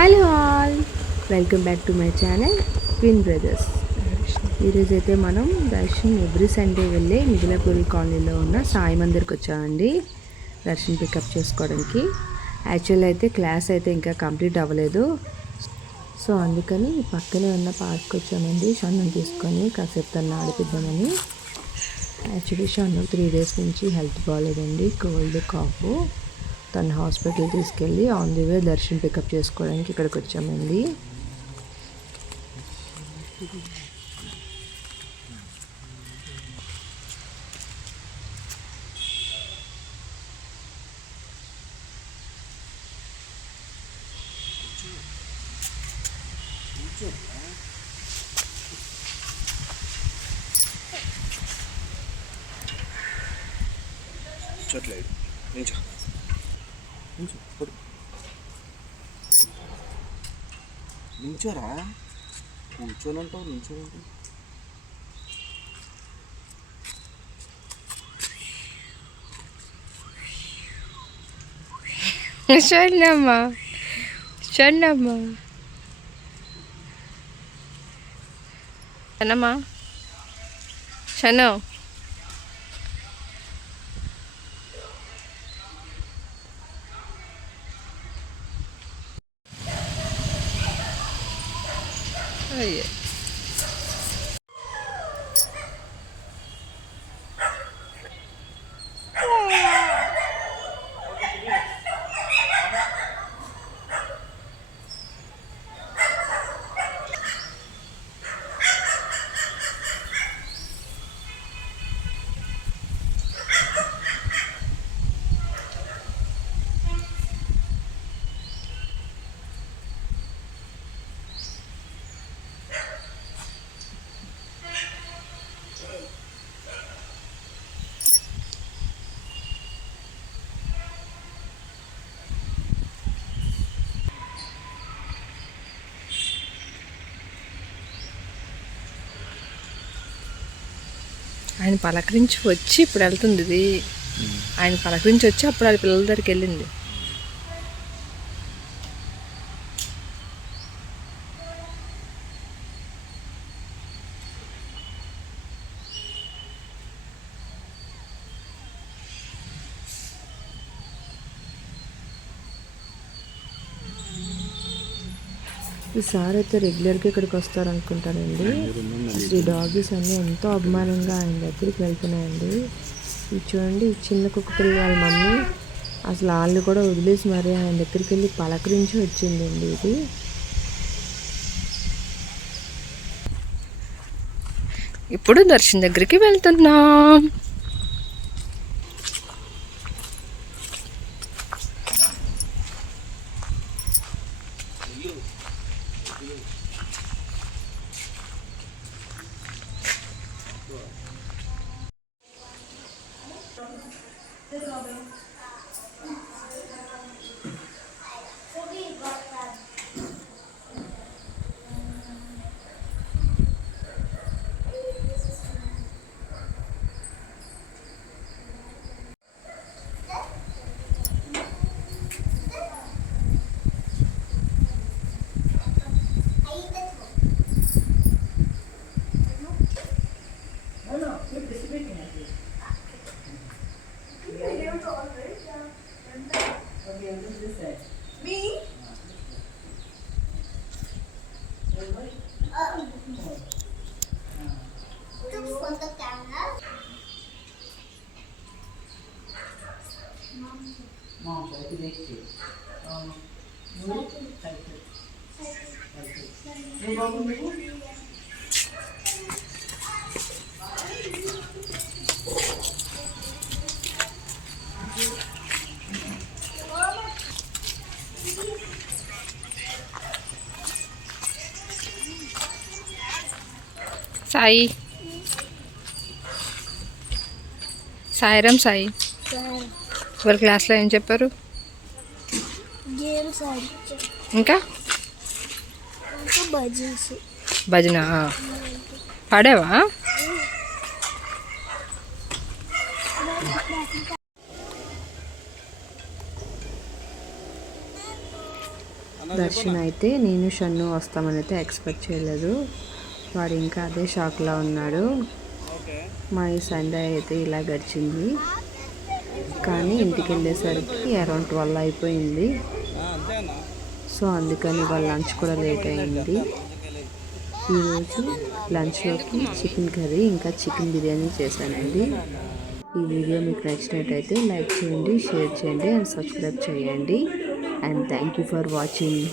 Hello all, welcome back to my channel twin brothers. ఈరోజు అయితే మనం దర్శన్ ఎవ్రీ సండే వెళ్ళే మిగిలాపూరి కాలనీలో ఉన్న సాయి మందిర్కి వచ్చామండి దర్శన్ పికప్ చేసుకోవడానికి. యాక్చువల్ అయితే క్లాస్ అయితే ఇంకా కంప్లీట్ అవ్వలేదు, సో అందుకని పక్కనే ఉన్న పార్క్ వచ్చామండి షన్నుని తీసుకొని కాసేపు తను ఆడిపిద్దామని. యాక్చువల్లీ షన్ను 3 days నుంచి హెల్త్ బాగాలేదండి, కోల్డ్ కాఫ్. తను హాస్పిటల్ తీసుకెళ్ళి on the way Darshan pickup చేసుకోవడానికి ఇక్కడికి వచ్చామండి. నించోరా, కూర్చోనంటావు నించోనంటావు. షన్నమ్మా షన్నమ్మా షన్నమ్మా షన్న అయ్యే ఆయన పలకరించి వచ్చి ఇప్పుడు వెళ్తుంది ఇది. ఆయన పలకరించి వచ్చి అప్పుడు వాళ్ళ పిల్లల దగ్గరికి వెళ్ళింది. ఈసారి అయితే రెగ్యులర్గా ఇక్కడికి వస్తారనుకుంటానండి. అసలు ఈ డాగీస్ అన్నీ ఎంతో అభిమానంగా ఆయన దగ్గరికి వెళ్తున్నాయండి. ఇది చూడండి, చిన్న కుక్క పిల్ల వాళ్ళ మమ్మీ అసలు వాళ్ళు కూడా వదిలేసి మరి ఆయన దగ్గరికి వెళ్ళి పలకరించి వచ్చిందండి. ఇది ఇప్పుడు దర్శన్ దగ్గరికి వెళ్తున్నాం. సాయి సాయిరామ్ సాయి వాళ్ళ క్లాస్లో ఏం చెప్పారు? ఇంకా భజన పాడావా? దర్శన్ అయితే నేను షన్ను వస్తామని అయితే ఎక్స్పెక్ట్ చేయలేదు. వాడు ఇంకా అదే షాక్లో ఉన్నాడు. మా ఈ సండే అయితే ఇలా గడిచింది. కానీ ఇంటికి వెళ్ళేసరికి అరౌండ్ 12 అయిపోయింది. సో అందుకని వాళ్ళ లంచ్ కూడా లేట్ అయింది. ఈరోజు లంచ్లోకి చికెన్ కర్రీ ఇంకా చికెన్ బిర్యానీ చేశానండి. ఈ వీడియో మీకు నచ్చినట్టయితే లైక్ చేయండి, షేర్ చేయండి అండ్ సబ్స్క్రైబ్ చేయండి. And thank you for watching.